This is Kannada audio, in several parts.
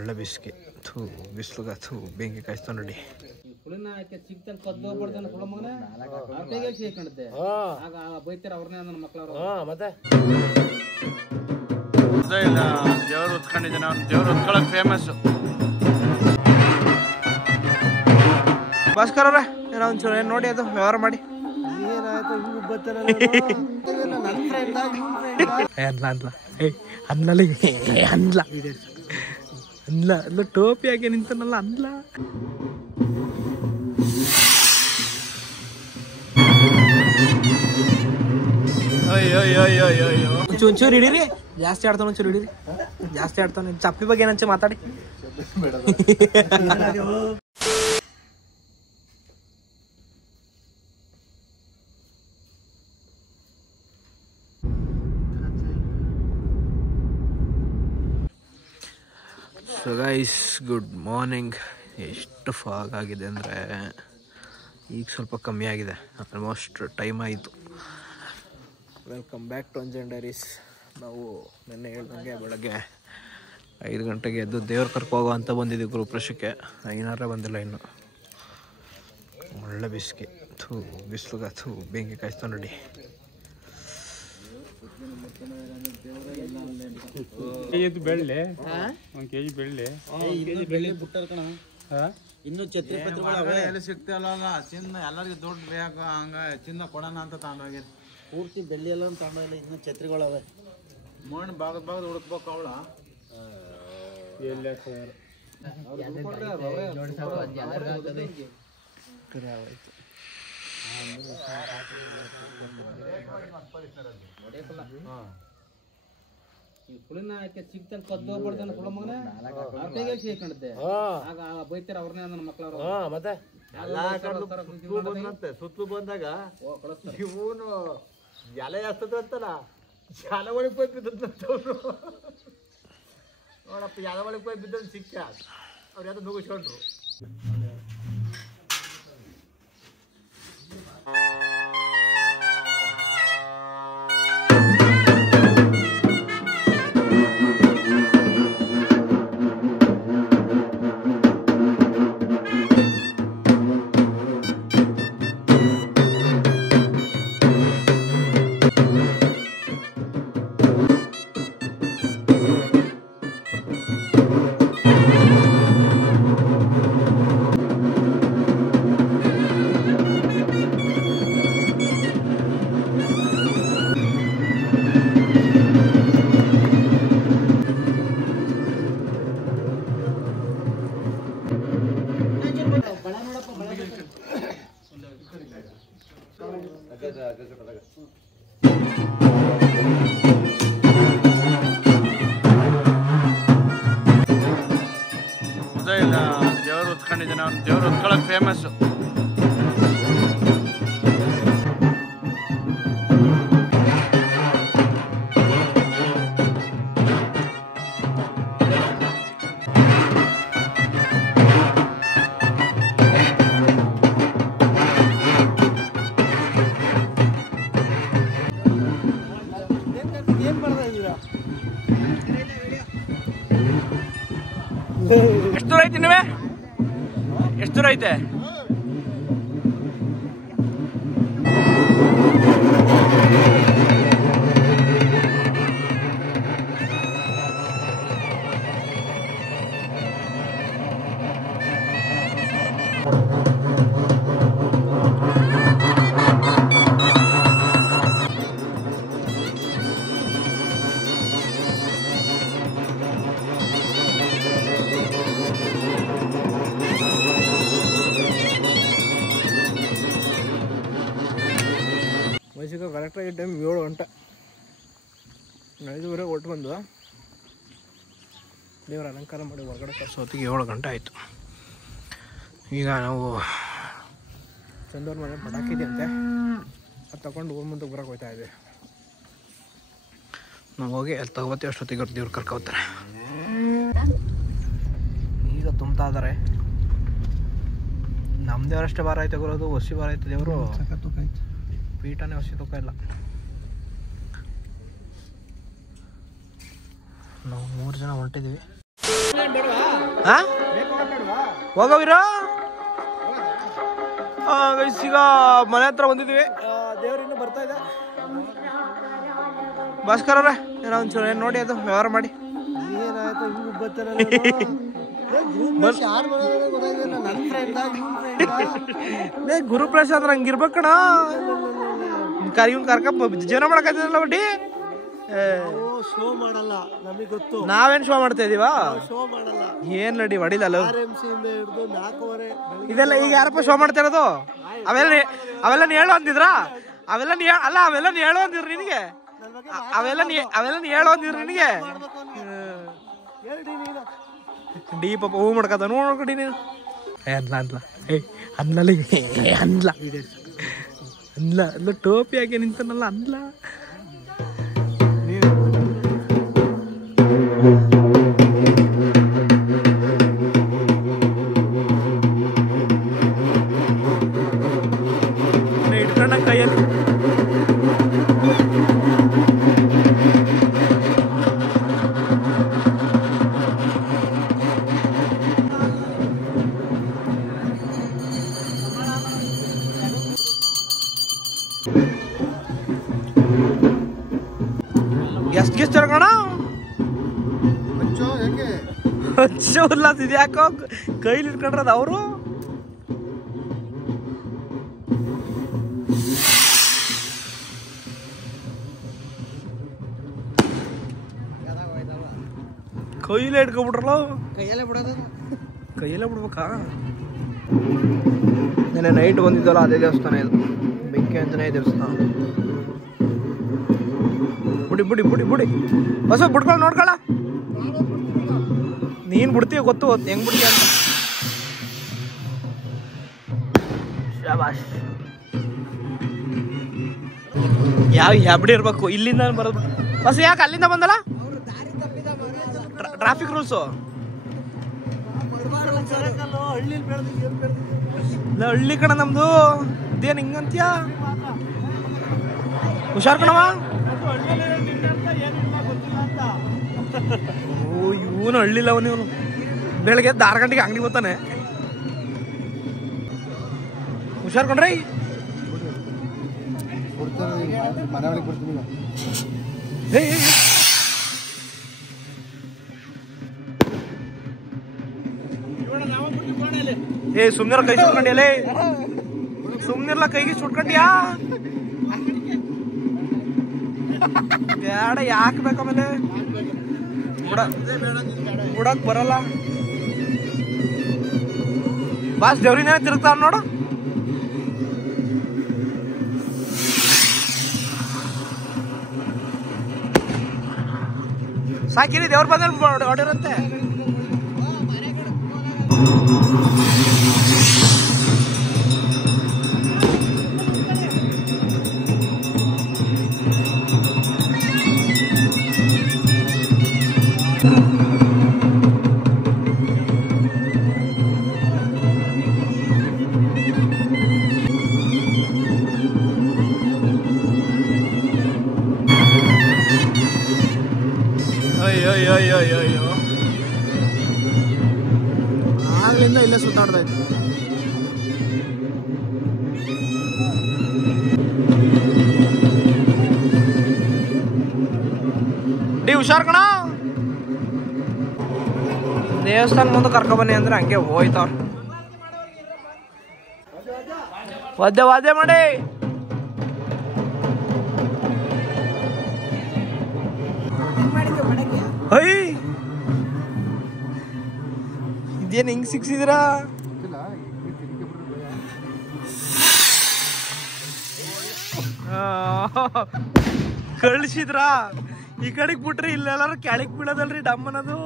ಒಳ್ಳೆ ಬಿಸಿಗೆ ಥೂ ಬಿಸಿಲುಗ ಥೂ ಬೆಂಕಿ ಕಾಯಿಸ್ತಾ ನೋಡಿ. ದೇವ್ರು ಉತ್ಕೊಂಡಿದ್ದಾನೆ, ಅವ್ನು ದೇವ್ರು ಉತ್ಕೊಳ್ಳೋಕೆ ಫೇಮಸ್. ಭಾಸ್ಕರ್ ಅವ್ರೆ ಏನೋ ಒಂಚೂರು ಏನು ನೋಡಿ ಅದು ವ್ಯವಹಾರ ಮಾಡಿ. ಅಂದ್ಲ ಟೋಪಿ ಹಾಕಿ ನಿಂತನಲ್ಲ ಅಂದ್ಲ. ಒಂಚೂರು ಹಿಡೀರಿ, ಜಾಸ್ತಿ ಆಡ್ತಾನ ಒಂಚೂರು ಹಿಡೀರಿ, ಜಾಸ್ತಿ ಆಡ್ತಾನೆ. ಚಪ್ಪಿ ಬಗ್ಗೆ ಏನಂಚೆ ಮಾತಾಡಿ. So guys good morning. ಎಷ್ಟು ಫಾಗ್ ಆಗಿದೆ ಅಂದರೆ ಈಗ ಸ್ವಲ್ಪ ಕಮ್ಮಿ ಆಗಿದೆ, ಆಲ್ಮೋಸ್ಟ್ ಟೈಮ್ ಆಯಿತು. Welcome back to Anjan Diaries. ನಾವು ನಿನ್ನೆ ಹೇಳ್ದಂಗೆ ಬೆಳಗ್ಗೆ 5 ಗಂಟೆಗೆ ಎದ್ದು ದೇವ್ರ ಕರ್ಕೋಗೋ ಅಂತ ಬಂದಿದ್ದೀವಿ ಗೃಹಪ್ರವೇಶಕ್ಕೆ. 5 ಬಂದಿಲ್ಲ ಇನ್ನು. ಒಳ್ಳೆ ಬಿಸಿಗೆ ಥೂ ಬಿಸಿಲುಗ ಥೂ ಬೆಂಕಿ ಕಾಯಿಸ್ತಾ ನೋಡಿ. ಬೆಳ್ಳೆ 1 kg ಬೆಳ್ಳೆ ಇನ್ನು ಛತ್ರಿ ಪತ್ರಗಳು ಸಿಗ್ತಾವಲ್ಲ. ಚಿನ್ನ ಎಲ್ಲರಿಗೂ ದುಡ್ಡು ಬೇಕು, ಹಂಗ ಚಿನ್ನ ಕೊಡೋಣ ಅಂತ ತಗೊಂಡೋಗಿ ಪೂರ್ತಿ ಬೆಳ್ಳಿ ಎಲ್ಲ ತಗೊಂಡೋಗಿಲ್ಲ. ಇನ್ನು ಛತ್ರಿಗಳವೆ ಮಣ್ಣು ಭಾಗದ ಹುಡುಕ್ಬೇಕು. ಅವಳ ಸಿಗ್ತಾನೆ ಕದ್ದು ಬರ್ತಾನೆ ಕುಳ ಮಗನ ಸೇರ್ಕೊಂಡೆ. ಆಗ ಬೈತಾರ ಅವ್ರನ್ನೇ ನನ್ನ ಮಕ್ಕಳವ್ರು. ಮತ್ತೆ ಸುತ್ತಲೂ ಬಂದಾಗ ಇವನು ಎಲೆ ಹಸ್ತದ ಅಂತಲ್ಲ, ಎಲೆ ಒಳಗೆ ಹೋಗಿ ಬಿದ್ದವ್ರು ನೋಡಪ್ಪ. ಎಲೆ ಒಳಗೆ ಹೋಗಿ ಬಿದ್ದ ಸಿಕ್ಕ ಅವ್ರು ಯಾವ್ದು ನುಗ್ಗಿಸ್ಕೊಂಡ್ರು. ದೇವ್ರು ಉತ್ಕೊಂಡಿದ್ದಾನೆ, ಅವ್ನು ದೇವ್ರು ಉತ್ಕೊಳ್ಳೋಕೆ ಫೇಮಸ್. ಎಷ್ಟು ದೂರ ಐತಿ ನೀವೇ? ಎಷ್ಟು ದೂರ ಐತೆ? ಮೈಸೂರಿಗೆ ಕರೆಕ್ಟಾಗಿ ಟೈಮ್ 7 ಗಂಟೆ. 5:30 ಹೊಟ್ಟು ಬಂದು ದೇವರ ಅಲಂಕಾರ ಮಾಡಿ ಹೊರಗಡೆ ಕರ್ಸೋತ್ತಿಗೆ 7 ಗಂಟೆ ಆಯಿತು. ಈಗ ನಾವು ಚಂದವ್ರ ಮನೆ ಪಟಾಕಿ ಇದೆ ಅಂತೆ, ಅದು ತಗೊಂಡು ಊರ ಮುಂದಕ್ಕೆ ಬರೋಕೆ ಹೋಗ್ತಾ ಇದ್ದೀವಿ. ನಾವು ಹೋಗಿ ಅಲ್ಲಿ ತಗೋತೀವಿ, ಅಷ್ಟೊತ್ತಿಗೆ ಅವ್ರು ದೇವ್ರು ಕರ್ಕೋತಾರೆ. ಈಗ ತುಂಬ್ತಾ ಇದ್ದಾರೆ. ನಮ್ಮ ದೇವರಷ್ಟೇ ಭಾರ ಆಯ್ತು ಬರೋದು, ಹೊಸಿ ಭಾರ ಆಯ್ತು ದೇವರು. ಪೀಠನೇ ಹೊಸಿ ತೂಕ ಇಲ್ಲ. ನಾವು 3 ಜನ ಹೊರಟಿದ್ದೀವಿ. ಹಾಂ ಹೋಗವಿರೋ ಗೈಸ್ ಈಗ ಮನೆ ಹತ್ರ ಬಂದಿದ್ದೀವಿ. ದೇವ್ರಿನ್ನೂ ಬರ್ತಾ ಇದೆ. ಭಾಸ್ಕರ್ ಅವ್ರೆ ಏನೋ ಒಂಚೂರು ಏನು ನೋಡಿ ಅದು ವ್ಯವಹಾರ ಮಾಡಿ. ಗುರುಪ್ರಸಾದ್ ಅಂದ್ರೆ ಹಂಗಿರ್ಬೇಕಣ. ಇವ್ನು ಕರ್ಕ ಜೀವನ ಮಾಡಕ್ಕಾಗ್ತಿದಲ್ಲ ಬಡ್ಡಿ. ಶೋ ಮಾಡಲ್ಲ ನಮಗೆ ಗೊತ್ತು. ನಾವೇನ್ ಶೋ ಮಾಡ್ತಾ ಇದೀವ? ಶೋ ಮಾಡಲ್ಲ. ಏನ್ ನಡಿ ಹೊಡಿಲಲ್ಲ ಹಿಡಿದು 4:15 ಇದೆಲ್ಲ ಈಗ ಯಾರಪ್ಪ ಶೋ ಮಾಡ್ತಾ ಇರೋದು? ಅವೆಲ್ಲ ನೀ ಹೇಳು ಅಂದಿದ್ರ? ಅವೆಲ್ಲ ನೀ ಹೇಳು ಅಂದಿದ್ರು ನಿನಗೆ? ಅವೆಲ್ಲ ನೀ ಹೇಳು ಅಂದಿದ್ರು ನಿನಗೆ? ಡಿ ಪಾಪ ಹೂ ಮಾಡ್ಕತ ನೋಡ್ಕೊಡಿ ನೀನು. ಅಂದ್ಲ ಟೋಪಿ ಹಾಕಿ ನಿಂತನಲ್ಲ ಅಂದ್ಲ. ಇಟ್ಕೊಂಡ ಕೈಯಲ್ಲಿ ಎಷ್ಟು ಕಣ ಯಾಕೋ ಕೈಲಿ ಇಟ್ಕೊಂಡ್ರದ ಅವರು. ಕೈಲೇ ಇಟ್ಕೊಬಿಟ್ರಲ್ಲ. ಕೈಯಲ್ಲೇ ಬಿಡ್ಬೇಕಾ? ನೆನ್ನೆ ನೈಟ್ ಬಂದಿದ್ದಲ್ಲ ಅದೇ ದೇವಸ್ಥಾನ ಇದು, ಬೆಂಕಿ ಆಂಜನೇಯ ದೇವಸ್ಥಾನ. ಬುಡಿ ಹೊಸ ಬಿಡ್ಕೊಳ್ಳ ನೋಡ್ಕೊಳ್ಳ. ನೀನ್ ಬಿಡ್ತೀವಿ ಗೊತ್ತು ಹೆಂಗ್ ಬಿಡ್ತೀಯ ಅಂತ. ಶಾಬಾಷ್. ಯಾವ ಹೆಬ್ಡಿ ಇರ್ಬೇಕು ಇಲ್ಲಿಂದ ಬರೋದು. ಹೊಸ ಯಾಕೆ ಅಲ್ಲಿಂದ ಬಂದಲ್ಲ? Traffic rules. ಹಳ್ಳಿ ಕಣ ನಮ್ದು. ಇದೇನು ಹಿಂಗಂತೀಯ? ಹುಷಾರ್ ಕಣವ. ಓ ಇವನು ಹಳ್ಳಿಲ್ಲ ಇವನು. ಬೆಳಗ್ಗೆ 6 ಗಂಟೆಗೆ ಅಂಗಡಿ ಬರ್ತಾನೆ. ಹುಷಾರ್ ಕೊಂಡ್ರಿ. ಏ ಸುಮ್ನಿರ ಕೈ ಸುಟ್ಕೊಂಡಿಯಲೇ. ಸುಮ್ನಿರ್ಲ ಕೈಗೆ ಸುಟ್ಕೊಂಡಿಯಾ? ಬೇಡ ಯಾಕೆ ಬೇಕಮೇಲೆ ಬಿಡಕ್ ಬರಲ್ಲ. ಬಾಸ್ ದೇವ್ರಿನ ತಿರುಗ್ತಾರ ನೋಡು. ಸಾಕಿರಿ ದೇವ್ರ ಬಂದಲ್ಲಿ ಹೊಡಿರುತ್ತೆ. ಅಯ್ಯೋ ಆಗ್ಲಿಂದ ಇಲ್ಲೇ ಸುತ್ತಾಡ್ತಾ ಇತ್ತು. ಹುಷಾರ್ ಕಣ. ದೇವಸ್ಥಾನ ಮುಂದೆ ಕರ್ಕೊಬನ್ನಿ ಅಂದ್ರೆ ಹಂಗೆ ಹೋಯ್ತವ್ರ. ವಾದ್ಯ ಮಾಡಿ. ಇದೇನು ಹಿಂಗ್ ಸಿಕ್ಸಿದಿರಾ? ಕಳಿಸಿದ್ರಾ? ಈ ಕಡೆಗೆ ಬಿಟ್ರಿ ಇಲ್ಲೆಲ್ಲಾರು ಕೆಳಗೆ ಬೀಳೋದಲ್ರಿ ಡಮ್ ಅನ್ನೋದು.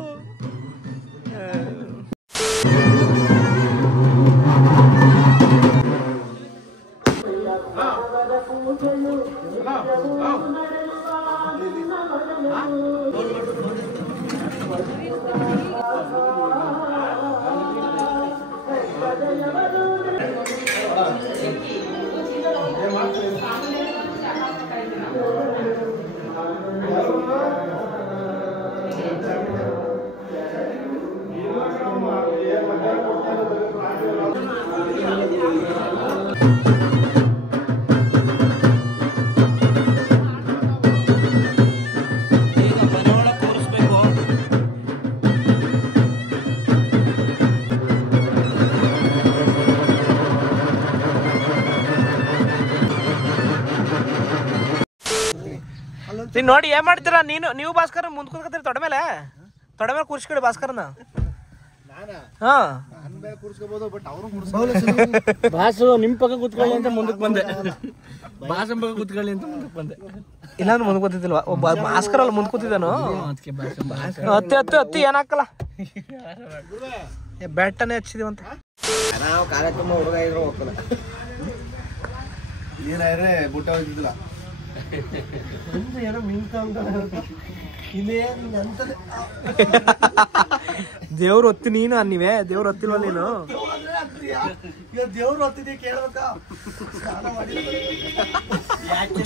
ನೀನು ನೋಡಿ ಏನು ಮಾಡ್ತೀರಾ ನೀವು ಭಾಸ್ಕರ್ ಮುಂದೆ ಕೂತ್ಕೊತೀರಿ ತೊಡೆ ಮೇಲೆ ಕೂರಿಸ್ಕೊಳ್ಳಿ ಭಾಸ್ಕರ್ನ. ಹಾಂ ಬಾಸು ನಿಮ್ಮ ಪಕ್ಕ ಕೂತ್ಕೊಳ್ಳಿ ಅಂತ ಮುಂದಕ್ಕೆ ಬಂದೆ. ಬಾಸನ ಪಕ್ಕ ಕೂತ್ಕೊಳ್ಳಿ ಅಂತ ಮುಂದಕ್ಕೆ ಬಂದೆ. ಇಲ್ಲಾಂದ್ರೆ ಮುಂದೆ ಕೂತಿದ್ದಿಲ್ವಾ ಒಬ್ಬ ಭಾಸ್ಕರ್ ಅಲ್ಲಿ ಮುಂದೆ ಕೂತಿದ್ದಾನು. ಹತ್ತಿ ಏನಾಕಲ್ಲ ಬ್ಯಾಟನೇ ಹಚ್ಚಿದೀವಂತ. ನಾವು ಕಾರ್ಯಕ್ರಮ ಹುಡುಗ ಇದ್ರು ಹೋಗ್ತಲ್ಲ ಏನಾದ್ರೆ ಬುಟ್ಟ ಹೋಗಿದ್ದಿಲ್ಲ ಏನೋ ಮಿಂಕ ದೇವ್ರು ಹೊತ್ತಿ ನೀನು ನೀವೇ ದೇವ್ರು ಹೊತ್ತಿಲ್ವ ನೀನು? ದೇವ್ರು ಹೊತ್ತಿದ್ದೆ ಕೇಳ್ಬೇಕಾ?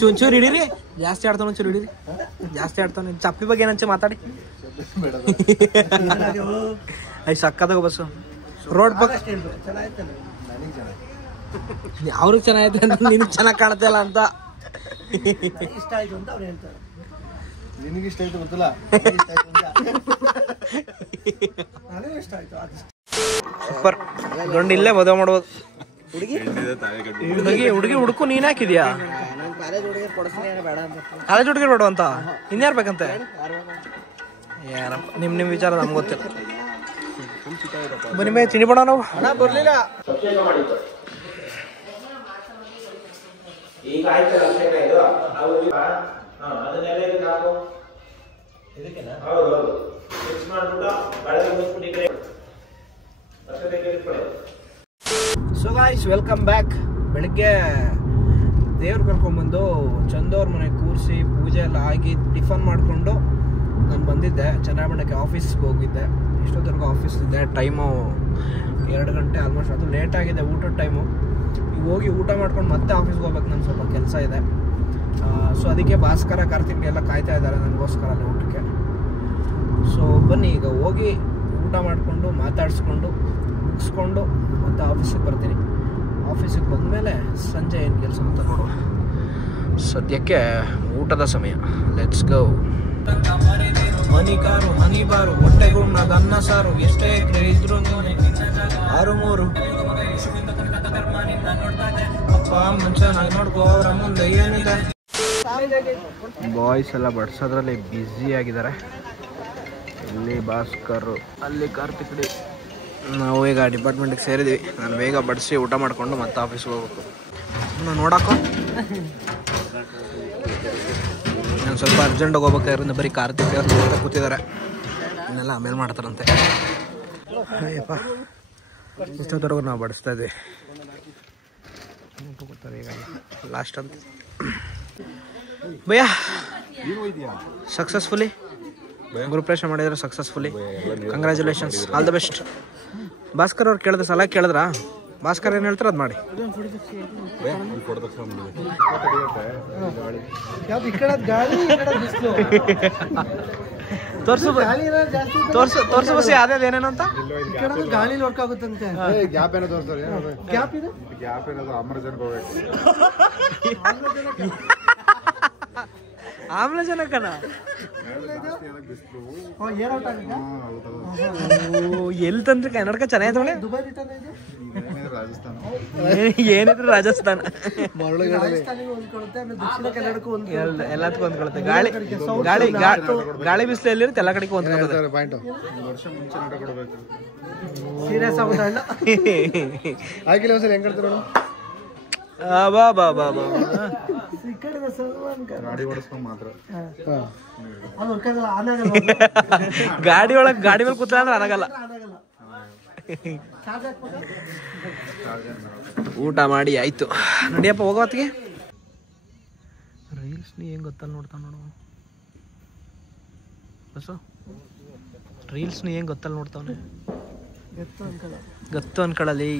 ಒಂಚೂರು ಹಿಡೀರಿ, ಜಾಸ್ತಿ ಆಡ್ತಾನ ಒಂಚೂರು ಹಿಡೀರಿ, ಜಾಸ್ತಿ ಆಡ್ತಾನೆ. ಚಪ್ಪಿ ಬಗ್ಗೆ ಏನಂಚ ಮಾತಾಡಿ. ಅಯ್ಯ ಸಕ್ಕದಾಗ ಬಸ್ಸು ರೋಡ್ ಬಗ್ಗೆ ಅವ್ರಿಗೆ ಚೆನ್ನಾಗೈತೆ ಅಂತ ನಿನಗೆ ಚೆನ್ನಾಗಿ ಕಾಣುತ್ತಲ್ಲ ಅಂತ. ಇಷ್ಟ ಆಯ್ತು ಅಂತ ಅವ್ರು ಹೇಳ್ತಾರೆ. ನಿನಗೆ ಇಷ್ಟ ಆಯ್ತು ಗೊತ್ತಲ್ಲ, ನನಗೂ ಇಷ್ಟ ಆಯ್ತು. ಸೂಪರ್ ಗಂಡು ಇಲ್ಲೇ ಮದುವೆ ಮಾಡ್ಬೋದು. ಹುಡುಗಿ ಹುಡುಕು ನೀನ್ ಹಾಕಿದ್ಯಾ? ಕಾಲೇಜ್ ಹುಡುಗಿರ್ ಬೇಡ ಅಂತ ಇನ್ಯಾರು ಬೇಕಂತೆ? ಯಾರಪ್ಪ ನಿಮ್ ವಿಚಾರ ನಮ್ಗೆ ಗೊತ್ತಿಲ್ಲ. ಬನ್ನಿ ತಿಂಡಿ ಬೇಡ ನಾವು ಬರ್ಲಿಲ್ಲ. So guys welcome back. ಬೆಳಗ್ಗೆ ದೇವ್ರು ಕರ್ಕೊಂಡ್ಬಂದು ಚಂದವ್ರ ಮನೆಗೆ ಕೂರಿಸಿ ಪೂಜೆ ಎಲ್ಲ ಆಗಿ ಟಿಫನ್ ಮಾಡಿಕೊಂಡು ನಾನು ಬಂದಿದ್ದೆ ಚನ್ನರಾಯಬಂಡಕ್ಕೆ. ಆಫೀಸ್ಗೆ ಹೋಗಿದ್ದೆ. ಎಷ್ಟೊತ್ತರೆಗೂ ಆಫೀಸ್ ಇದ್ದೆ. ಟೈಮು 2 ಗಂಟೆ ಆಲ್ಮೋಸ್ಟ್. ಅದು ಲೇಟ್ ಆಗಿದೆ ಊಟದ ಟೈಮು. ಈಗ ಹೋಗಿ ಊಟ ಮಾಡ್ಕೊಂಡು ಮತ್ತೆ ಆಫೀಸ್ಗೆ ಹೋಗ್ಬೇಕು. ನಾನು ಸ್ವಲ್ಪ ಕೆಲಸ ಇದೆ. ಸೊ ಅದಕ್ಕೆ ಭಾಸ್ಕರ ಕಾರ್ತಿಕ್ ಎಲ್ಲ ಕಾಯ್ತಾ ಇದ್ದಾರೆ ನನಗೋಸ್ಕರ ಅಲ್ಲಿ ಊಟಕ್ಕೆ. ಸೊ ಬನ್ನಿ ಈಗ ಹೋಗಿ ಊಟ ಮಾಡಿಕೊಂಡು ಮಾತಾಡಿಸ್ಕೊಂಡು ಮುಗಿಸ್ಕೊಂಡು ಮತ್ತೆ ಆಫೀಸಿಗೆ ಬರ್ತೀನಿ. ಆಫೀಸಿಗೆ ಬಂದಮೇಲೆ ಸಂಜೆ ಏನು ಕೆಲಸ ಅಂತ ನೋಡುವ. ಸದ್ಯಕ್ಕೆ ಊಟದ ಸಮಯ. Let's go. ಮನಿ ಕಾರು ಮನಿ ಬಾರು ಹೊಟ್ಟೆಗುಣ್ಣದ ಅನ್ನ ಸಾರು ಎಷ್ಟೇ ಇದ್ರು 6-3 ಅಪ್ಪ ಅಮ್ಮ ಚೆನ್ನಾಗಿ ನೋಡ್ಕೋ ಅವರ ಮುಂದೆ ಏನಿದೆ. ಬಾಯ್ಸ್ ಎಲ್ಲ ಬಡ್ಸೋದ್ರಲ್ಲಿ ಬ್ಯುಸಿ ಆಗಿದ್ದಾರೆ. ಇಲ್ಲಿ ಭಾಸ್ಕರ್ ಅಲ್ಲಿ ಕಾರ್ತಿಕ್. ನಾವು ಈಗ ಡಿಪಾರ್ಟ್ಮೆಂಟಿಗೆ ಸೇರಿದ್ವಿ. ನಾನು ಬೇಗ ಬಡಿಸಿ ಊಟ ಮಾಡಿಕೊಂಡು ಮತ್ತೆ ಆಫೀಸ್ಗೆ ಹೋಗ್ಬೇಕು. ನೋಡಕ್ಕೋ ನಾನು ಸ್ವಲ್ಪ ಅರ್ಜೆಂಟಾಗಿ ಹೋಗ್ಬೇಕಾದ್ರಿಂದ ಬರೀ ಕಾರ್ತಿಕ್ ಅವ್ರು ಕೂತಿದ್ದಾರೆ. ಇನ್ನೆಲ್ಲ ಆಮೇಲೆ ಮಾಡ್ತಾರಂತೆ. ಅಯ್ಯಪ್ಪ ಇಷ್ಟೊತ್ತರೆಗೂ ನಾವು ಬಡಿಸ್ತಾ ಇದ್ವಿ. ಗೊತ್ತಾರೆ ಈಗ ಲಾಸ್ಟ್ ಅಂತ. ಭಯ್ಯ ಸಕ್ಸಸ್ಫುಲಿ ಗ್ರೂಪ್ರೇಷನ್ ಮಾಡಿದ್ರೆ successfully. Congratulations, all the best. Bhaskar ಅವ್ರು ಕೇಳಿದ್ರೆ ಸಲ ಕೇಳಿದ್ರಾ? ಭಾಸ್ಕರ್ ಏನು ಹೇಳ್ತಾರೆ ಅದು ಮಾಡಿ. ತೋರ್ಸು ಬಸ್ಸಿ ಅದೇ ಏನೇನು ಅಂತ ಗಾಳಿ ವರ್ಕ್ ಆಗುತ್ತಂತೆ. ಗ್ಯಾಪ್ ಏನೋ ತೋರಿಸ್ತಾರೆ. ಗ್ಯಾಪ್ ಇದೆ, ಗ್ಯಾಪ್ ಏನಾದ್ರು ಅಮರ್ಜೆನ್ಸಿ ಹೋಗ್ಬೇಕು. ಆಮ್ಲಜನಕನ ಎಲ್ಲಿ ತಂದ್ರೆ ಕನ್ನಡಕ ಚೆನ್ನಾಗಿ ಏನಿದ್ರು ರಾಜಸ್ಥಾನ ಎಲ್ಲದಕ್ಕೂ ಹೊಂದ್ಕೊಳುತ್ತೆ. ಗಾಳಿ ಬಿಸಿಲು ಎಲ್ಲಿರುತ್ತೆ ಎಲ್ಲ ಕಡೆಗೂ ಹೊಂದ್ಕೊಳುತ್ತೆ. ಬಾ ಬಾ ಬಾ ಬಾ ಗಾಡಿ ಒಳಗೆ ಗಾಡಿ ಮೇಲೆ ಕೂತ ಅಂದ್ರೆ ಅನಾಗಲ್ಲ. ಊಟ ಮಾಡಿ ಆಯ್ತು. ನಡಿಯಪ್ಪ ಹೋಗೋತ್ತಿಗೆ. ರೀಲ್ಸ್ ನೀ ಹೆಂಗ್ ಗೊತ್ತಲ್ಲ ನೋಡ್ತಾನ ನೋಡು ಬಸ್ಸು. ರೀಲ್ಸ್ ನೀ ಹೆಂಗ್ ಗೊತ್ತಲ್ಲ ನೋಡ್ತಾವನೆ. ಗೊತ್ತು ಅನ್ಕೊಳ್ಳಲಿ.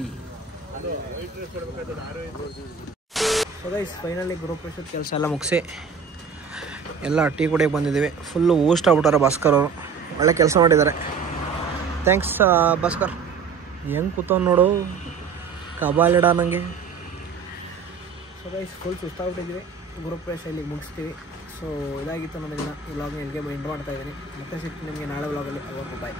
ಫೈನಲಿ ಗ್ರೂಪ್ ಕೆಲಸ ಎಲ್ಲ ಮುಗಿಸಿ ಎಲ್ಲ ಟೀ ಕುಡಿಯೋಕೆ ಬಂದಿದ್ದೀವಿ. ಫುಲ್ಲು ಊಸ್ಟ್ ಆಗ್ಬಿಟ್ಟಾರೆ ಭಾಸ್ಕರ್ ಅವರು. ಒಳ್ಳೆ ಕೆಲಸ ಮಾಡಿದ್ದಾರೆ. ಥ್ಯಾಂಕ್ಸ್ ಭಾಸ್ಕರ್. ಹೆಂಗೆ ಕೂತವ್ ನೋಡು ಕಬಾಲಿಡ ನನಗೆ. ಸೊ ಗೈಸ್ ಫುಲ್ ಸುಸ್ತಾಗ್ಬಿಟ್ಟಿದ್ವಿ. ಗ್ರೂಪ್ ಪ್ರವೇಶ ಇಲ್ಲಿಗೆ ಮುಗಿಸ್ತೀವಿ. ಸೊ ಇದಾಗಿತ್ತು ನನ್ನ ದಿನ. ಈ ವ್ಲಾಗ್ನ ಇಲ್ಲಿಗೆ ಎಂಡ್ ಮಾಡ್ತಾ ಇದ್ದೀನಿ. ಮತ್ತೆ ಸಿಗ್ತೀನಿ ನಿಮಗೆ ನಾಳೆ ವ್ಲಾಗಲ್ಲಿ. ಬಾಯ್.